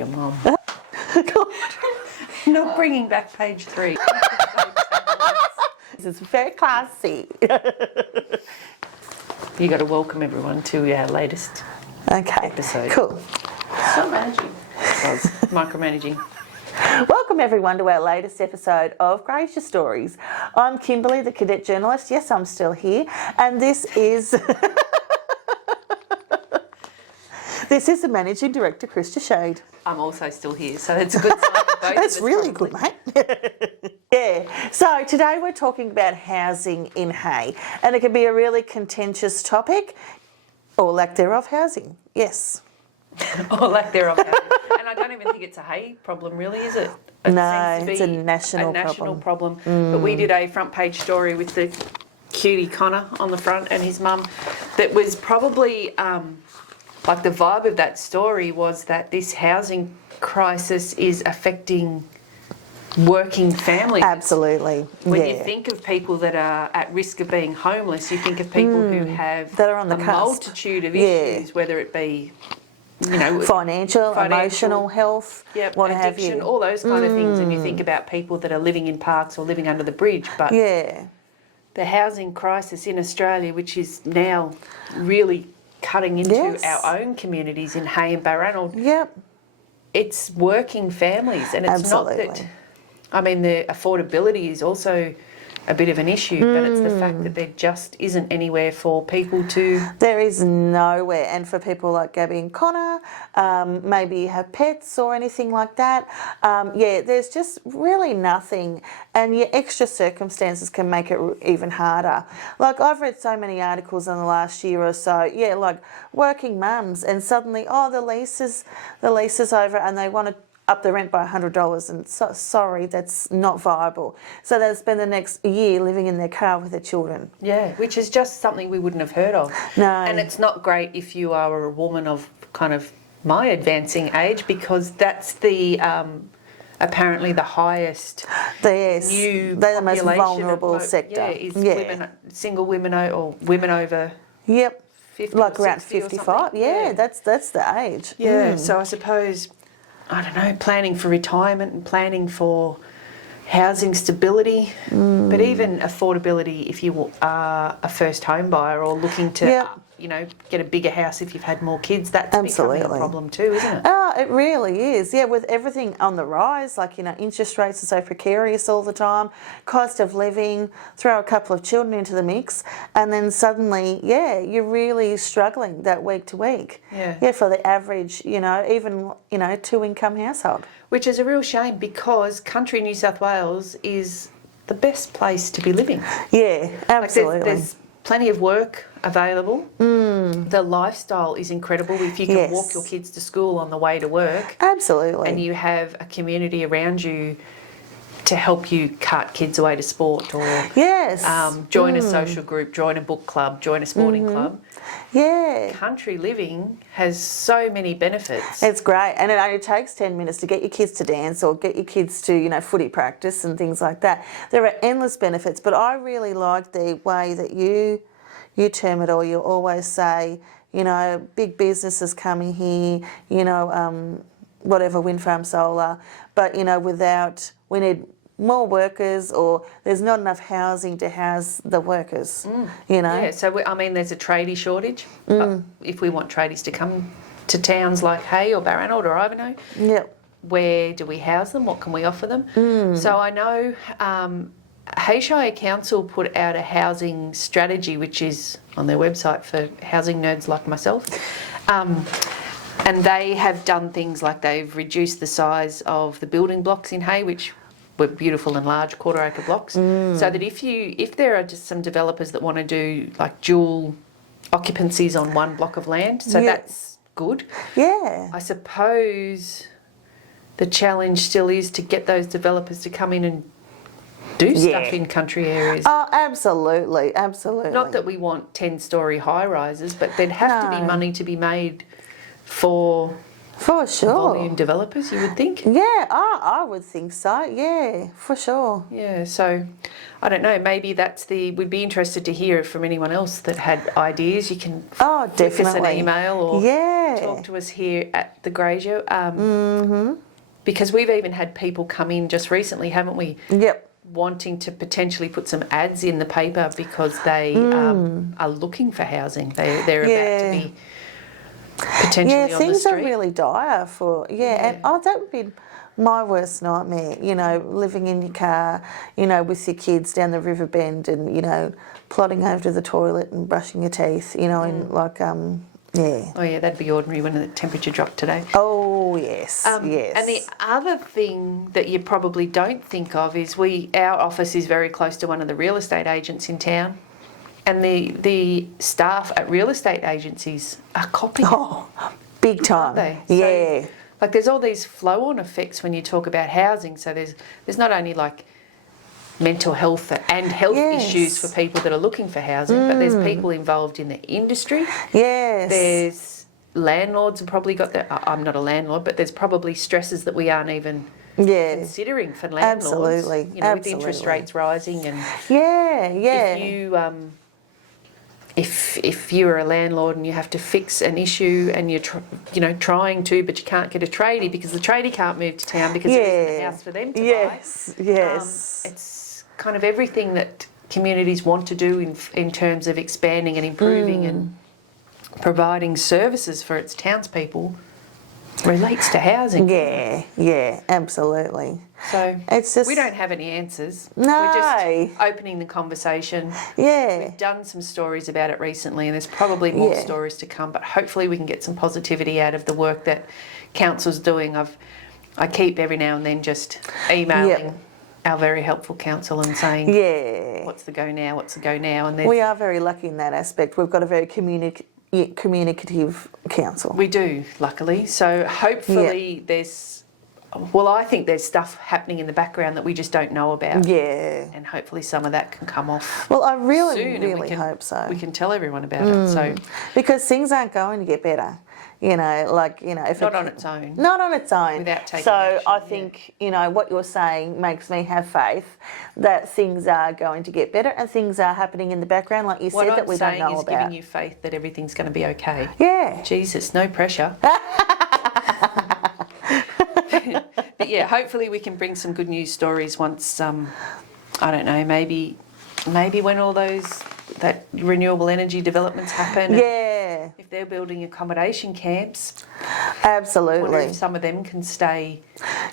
your mum. Not bringing back page 3. This is very classy. You got to welcome everyone to our latest episode. Cool. Stop managing. I was micromanaging. Welcome everyone to our latest episode of Grazier Stories. I'm Kimberly, the cadet journalist. Yes, I'm still here, and this is the managing director, Krista Shade. I'm also still here, so it's a good sign for both. That's really good, mate. Yeah. So today we're talking about housing in Hay, and it can be a really contentious topic, or lack thereof housing. Yes. Or lack thereof housing. And I don't even think it's a Hay problem, really, is it? It No, seems to it's a be national problem. But we did a front page story with the cutie Connor on the front and his mum that was probably, like the vibe of that story was that this housing crisis is affecting working families. Absolutely. When you think of people that are at risk of being homeless, you think of people who have that are on the a cusp. multitude of issues, whether it be, you know, financial, emotional health, what have addiction, you. all those kind of things. And you think about people that are living in parks or living under the bridge. But the housing crisis in Australia, which is now really cutting into our own communities in Hay and Barranald, it's working families, and it's not that. I mean, the affordability is also a bit of an issue, but it's the fact that there just isn't anywhere for people to... There is nowhere. And for people like Gabby and Connor, maybe have pets or anything like that, there's just really nothing. And your extra circumstances can make it even harder. Like, I've read so many articles in the last year or so, like working mums, and suddenly, the lease is over and they want to up the rent by $100, and sorry, that's not viable. So they'll spend the next year living in their car with their children. Yeah, which is just something we wouldn't have heard of. No. And it's not great if you are a woman of kind of my advancing age, because that's the apparently the highest new they're the most population vulnerable of, sector. Women, single women or women over 50 like or around 55. That's the age. So I suppose, I don't know, planning for retirement and planning for housing stability, but even affordability if you are a first home buyer or looking to, get a bigger house if you've had more kids. That's becoming a problem too, isn't it? Oh, it really is. Yeah, with everything on the rise, like, interest rates are so precarious all the time, cost of living, throw a couple of children into the mix, and then suddenly, you're really struggling that week to week. Yeah, for the average, even, two-income household. Which is a real shame, because country New South Wales is the best place to be living. Yeah, absolutely. Like there's plenty of work available. The lifestyle is incredible. If you can walk your kids to school on the way to work. Absolutely. And you have a community around you to help you cart kids away to sport, or join a social group, join a book club, join a sporting club. Yeah. Country living has so many benefits. It's great. And it only takes 10 minutes to get your kids to dance or get your kids to, footy practice and things like that. There are endless benefits, but I really like the way that you term it, or you always say, big businesses coming here, whatever, wind farm, solar, but, we need more workers, or there's not enough housing to house the workers, Yeah, so there's a tradie shortage. If we want tradies to come to towns like Hay or Barranald or Ivanhoe, where do we house them? What can we offer them? So I know Hayshire Council put out a housing strategy, which is on their website for housing nerds like myself. And they have done things like they've reduced the size of the building blocks in Hay, which were beautiful and large quarter-acre blocks, so that if there are just some developers that want to do like dual occupancies on one block of land, so that's good. Yeah. I suppose the challenge still is to get those developers to come in and do stuff in country areas. Oh, absolutely, absolutely. Not that we want 10-storey high-rises, but there'd have to be money to be made for volume developers, you would think. Yeah, I would think so. Yeah, for sure. Yeah, so I don't know. Maybe we'd be interested to hear from anyone else that had ideas. You can flick us an email or talk to us here at the Grazier. Because we've even had people come in just recently, haven't we? Yep. Wanting to potentially put some ads in the paper because they are looking for housing. They're about to be potentially on the street. Things are really dire for, and that would be my worst nightmare, you know, living in your car, you know, with your kids down the river bend and, you know, plodding over to the toilet and brushing your teeth, you know, and like, Oh yeah, that'd be ordinary when the temperature dropped today. Oh yes, yes. And the other thing that you probably don't think of is our office is very close to one of the real estate agents in town, and the staff at real estate agencies are copying. Oh, big time. Aren't they? Yeah. So, like there's all these flow-on effects when you talk about housing. So there's not only like mental health and health issues for people that are looking for housing, but there's people involved in the industry. Yes. There's landlords have probably got I'm not a landlord, but there's probably stresses that we aren't even considering for landlords. Absolutely. You know, with the interest rates rising and if you're a landlord and you have to fix an issue and you're trying to, but you can't get a tradie because the tradie can't move to town because there isn't a house for them to buy. Yes. It's kind of everything that communities want to do in terms of expanding and improving and providing services for its townspeople relates to housing. Yeah, absolutely. So it's just, we don't have any answers. No. We're just opening the conversation. Yeah. We've done some stories about it recently and there's probably more stories to come, but hopefully we can get some positivity out of the work that council's doing. I keep every now and then just emailing our very helpful council and saying, what's the go now, and we are very lucky in that aspect. We've got a very communicative council. We do, luckily. So hopefully I think there's stuff happening in the background that we just don't know about. Yeah. And hopefully some of that can come off. Well, I really, soon really hope so. We can tell everyone about it. So because things aren't going to get better. You know, like, you know, if not on its own. Not on its own. Without taking so action, I think, you know, what you're saying makes me have faith that things are going to get better and things are happening in the background, like you said, that we don't know about. What I'm saying is giving you faith that everything's going to be okay. Yeah. Jesus, no pressure. But yeah, hopefully we can bring some good news stories once, I don't know, maybe when all that renewable energy developments happen. Yeah. If they're building accommodation camps. Absolutely. I wonder if some of them can stay.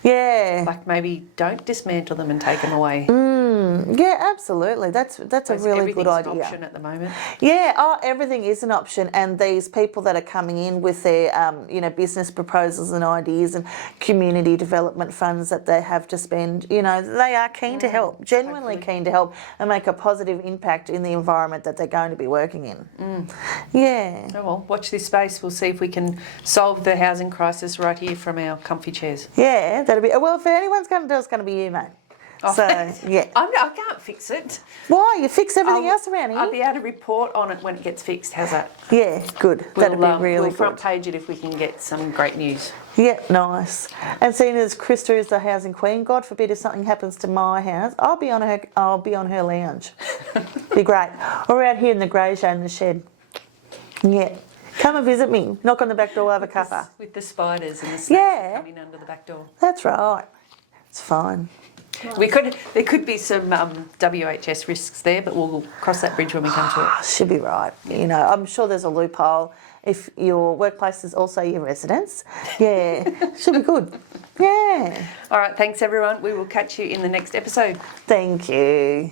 Yeah. Like maybe don't dismantle them and take them away. Yeah, absolutely. That's a really good idea. Everything's an option at the moment. Yeah, everything is an option, and these people that are coming in with their, business proposals and ideas and community development funds that they have to spend, you know, they are keen to help, genuinely keen to help and make a positive impact in the environment that they're going to be working in. Yeah. Oh well, watch this space. We'll see if we can solve the housing crisis right here from our comfy chairs. Yeah, that'll be. Well, if anyone's going to do it, it's going to be you, mate. Oh, so, yeah. I can't fix it. Why? You fix everything else around here. I'll be able to report on it when it gets fixed. How's that? Yeah, good. That'd be really we'll good. front page it if we can get some great news. Yeah, nice. And seeing as Krista is the housing queen, God forbid if something happens to my house, I'll be on her lounge. Be great. Or out here in the Grazier in the shed. Yeah. Come and visit me. Knock on the back door, we'll have a cuppa. With the spiders and the snakes coming under the back door. That's right. It's fine. There could be some WHS risks there, but we'll cross that bridge when we come to it. Should be right. You know, I'm sure there's a loophole if your workplace is also your residence. Yeah, should be good. Yeah. All right, thanks everyone. We will catch you in the next episode. Thank you.